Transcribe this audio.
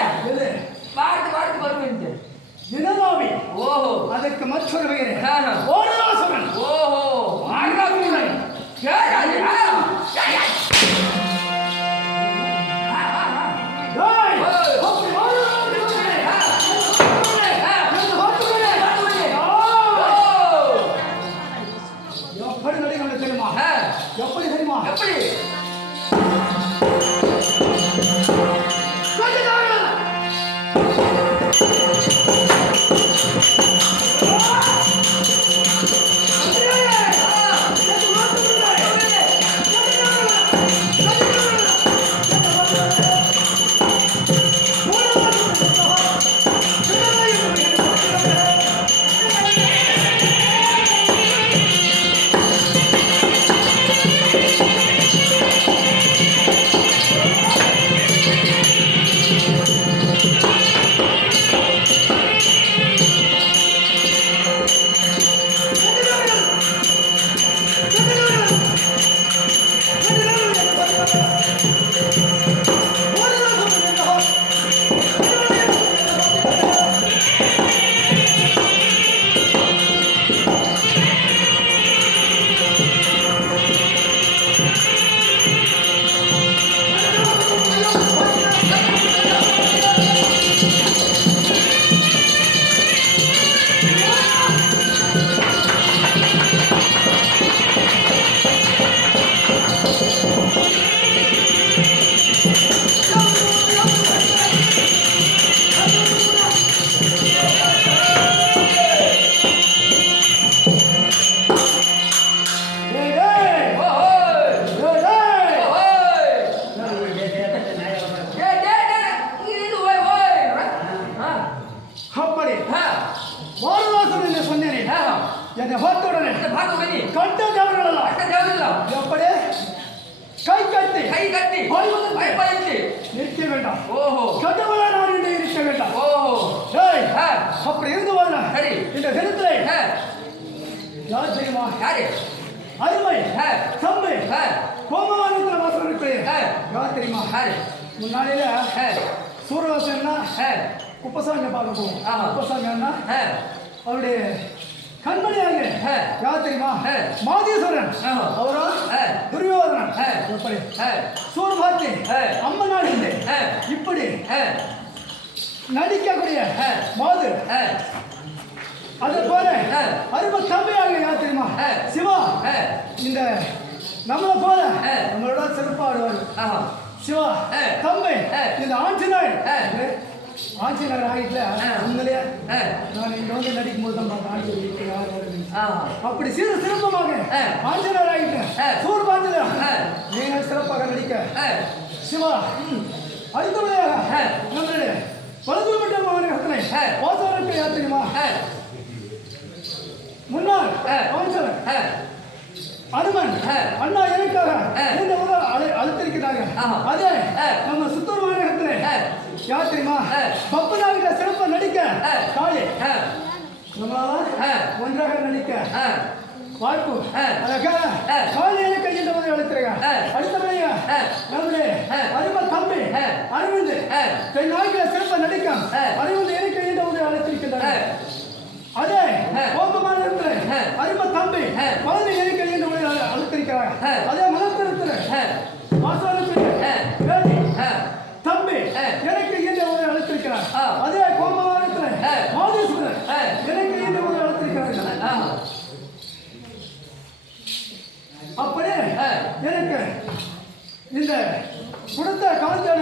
எது வார்த்தை வருவேன் தினமாவி. ஓஹோ அதற்கு மற்றொரு பெயர் ஆஹா. ஓராசுரன். ஓஹோ ஆறாசுரன். எப்படி நடிகை தெரியுமா? எப்படி தெரியுமா? எப்படி என்னை பார்த்தவுடனே கண்ட தேவர்களெல்லாம் எப்படி கை கட்டி பயப்படைத்து நிற்க வேண்டாம். ஓஹோ கதவுல நான் இங்கே இருக்க வேண்டாம். ஓஹோ அப்படி இருந்து வரல இந்த தினத்திலே யார் தெரியுமா? யாரு? அருமை தம்பி கோமவானத்தில் வாசல் இருக்கிறேன். யார் தெரியுமா? முன்னாடியில சூரவாசன்னா குப்பசாமி பார்க்க போவோம். குப்பசாமி அண்ணா அவருடைய கண்மணியாக யார் தெரியுமா? மாதேஸ்வரன். அவரோ துரியோதனன். எப்படி சூர்பாத்தி அம்மனாடி இப்படி நடிக்கக்கூடிய மாது. அது போல அருமை தம்பியாக யார் தெரியுமா? சிவா. இந்த நம்மளை போல நம்மளோட சிறப்பாடுவார் சிவா தம்பி. இந்த ஆஞ்சநேயர் ஆகிட்டுல உண்மையிலே நான் இங்க வந்து நடிக்கும் போது தான் ஆஞ்சநேயர் அப்படி சிறப்பமாக ஆஞ்சநேயர் ஆகிட்டேன். சூர் பாஞ்சல நீங்கள் சிறப்பாக நடிக்க சிவா. அடுத்தபடியாக நம்மளுடைய பழுதுபட்ட மாநிலத்தினை வாசகருக்கு யார் தெரியுமா? முன்னாள் அமைச்சர் அனுமன் அண்ணா எனக்காக அழுத்திருக்கிறாங்க. அதே நம்ம சுத்தூர் மாநகரத்திலே யார் தெரியுமா? பப்பனாவில சிறப்பா நடிக்க காளி நம்மளால ஒன்றாக நடிக்க வாய்ப்பு காளி எனக்கு கையில் அழுத்திருக்க. அடுத்தபடியாக நம்முடைய அருமை தம்பி அரவிந்த் தென் நாட்டில சிறப்பா நடிக்க அரவிந்த் எனக்கு கையில் அழைத்திருக்கின்றார். அதே கோபமான அருமை தம்பி குழந்தை எனக்கு அழுத்திருக்கிறார். அதே மனத்திருக்கிற தம்பி எனக்கு இந்த ஒரு அழைத்திருக்கிறார். அதே கோபமானத்தில் மாதேஸ்வரர் எனக்கு இந்த ஒரு அழைத்திருக்கிறார்கள். அப்படியே எனக்கு இந்த கொடுத்த கலைஞன